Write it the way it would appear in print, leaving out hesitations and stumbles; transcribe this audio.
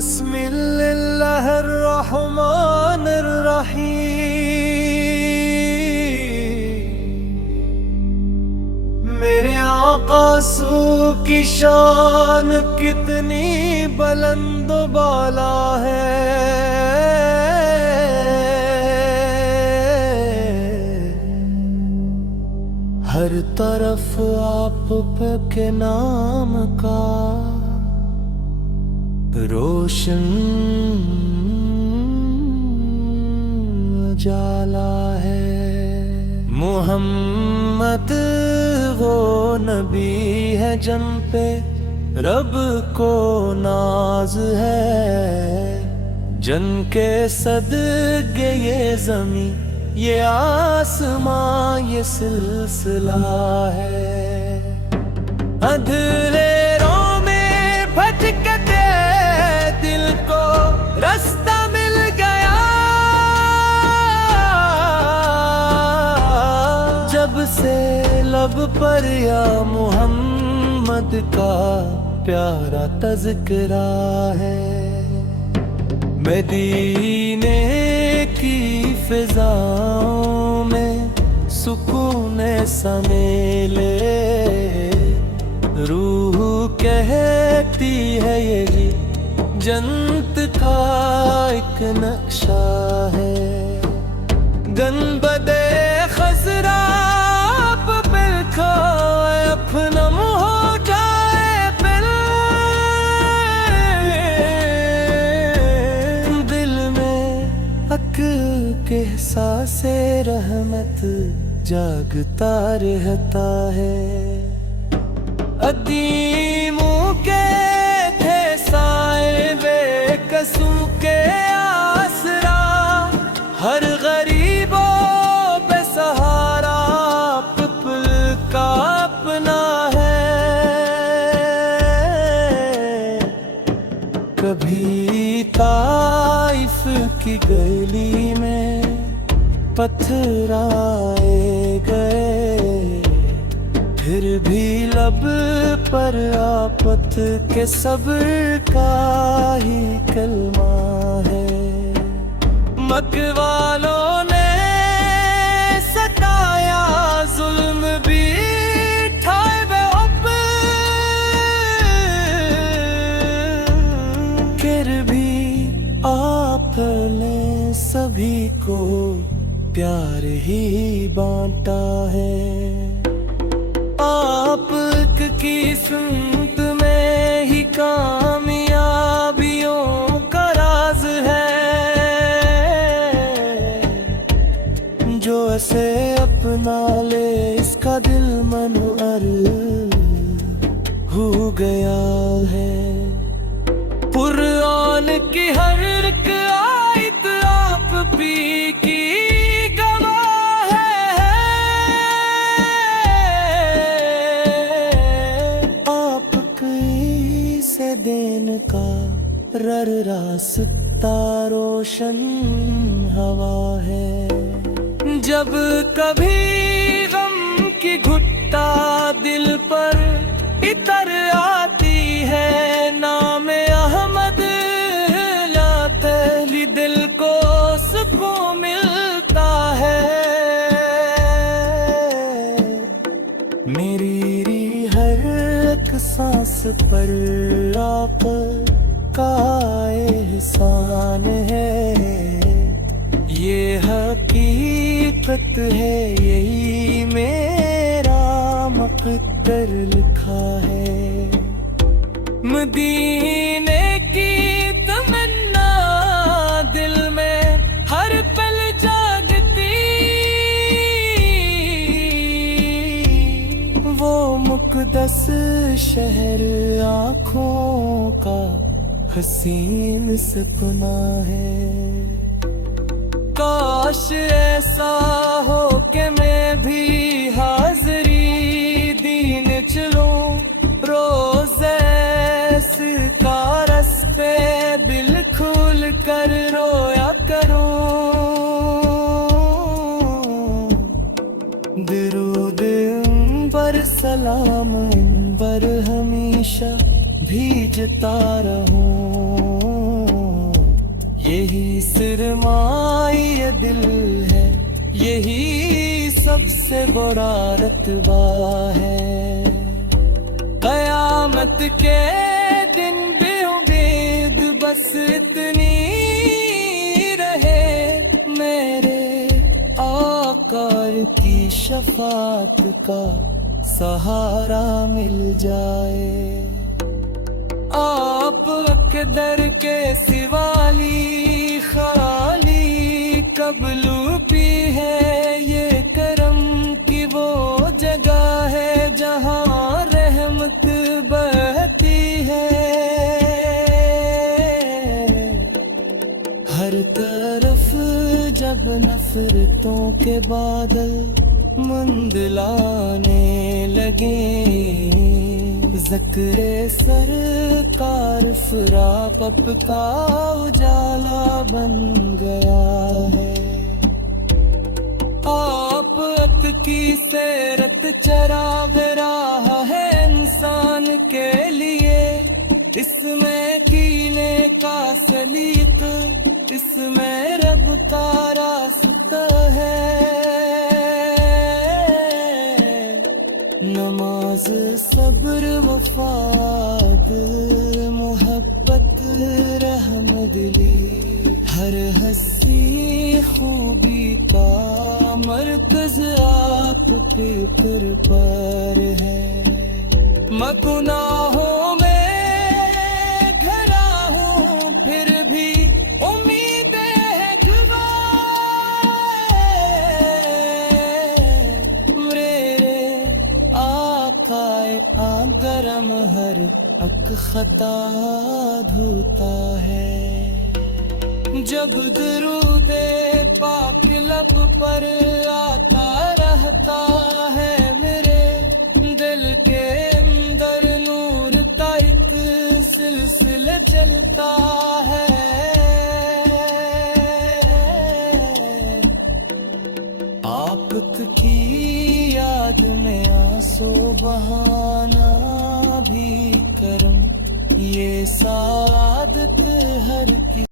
बिस्मिल्लाहिर्रहमानिर्रहीम। मेरे आका सू की शान कितनी बुलंद बाला है, हर तरफ आप के नाम का रोशन उजाला है। मुहम्मद वो नबी है जन पे रब को नाज है, जन के सदके ये जमी ये आसमां ये सिलसिला है। अंधेरों में भटकते दिल को रास्ता मिल गया, जब से लब पर या मुहम्मद का प्यारा तज़किरा है। मदीने की फिजाओं में सुकून सा मेले, रूह कहती है ये जी जन्नत का एक नक्शा है। गनबदे खजरा बिल को अपनम हो जाए बिल, दिल में हक के एहसासे रहमत जागता रहता है। अदीमों के थे साए बेकसों के आसरा, हर गरीबों बेसहारा पिपल का अपना है। कभी ताइफ की गली में पत्थर आए गए, फिर भी लब पर आपत के सब्र का ही कलमा है। मक्के वालों ने सताया जुल्म भी ठाए बेअब, फिर भी आपने सभी को प्यार ही बांटा है। आप की सुनत में ही कामयाबियों का राज है, जो ऐसे अपना ले इसका दिल मनवर हो गया है। कुरान की हर एक आयत आप भी की देन का रर रास्ता रोशन हवा है। जब कभी गम की घुट्टा दिल पर इतर आती है, नाम अहमद लाते ही दिल को सुकून मिलता है। मेरी हर एक सांस पर आप का एहसान है, ये हकीकत है यही मेरा मुक़द्दर लिखा है। मदीने की तमन्ना दिल में हर पल जागती, वो मुक़द्दस शहर आँखों का हसीन सपना है। काश ऐसा हो कि मैं भी हाज़री दीन चलूं, रोज़े का रस्ते दिल खोल कर रोया करूं। दरूद पर सलाम इन पर हमेशा भीजता रहूं। یہی سرمایہ دل ہے، یہی سب سے بڑا رتبہ ہے۔ قیامت کے دن بھی امید بس اتنی رہے، میرے آقا کی شفاعت کا سہارا مل جائے۔ آپ اقدر کے سوالی خالی کب لوٹی ہے، یہ کرم کی وہ جگہ ہے جہاں رحمت بہتی ہے۔ ہر طرف جب نفرتوں کے بادل مندلانے لگے، ذکر سرکار فراپپ کا اجالا بن گیا ہے۔ آپ کی سیرت چراغ راہ ہے انسان کے لیے، اس میں کینے کا سلیق، اس میں رب کا راستہ ہے۔ نماز صبر وفاد محبت رحم دلی، ہر ہستی خوبی کا مرکز آپ فکر پر ہے۔ میں گناہوں میں گھرا ہوں پھر بھی امیدیں ہیں گواہ، میرے آقائے آگرم ہر اک خطا دھوتا ہے۔ جب درود پاک لب پر آتا رہتا ہے، میرے دل کے اندر نور کا ایک سلسلہ چلتا ہے۔ آپ کی یاد میں آنسو بہانا بھی کرم، یہ سعادت ہر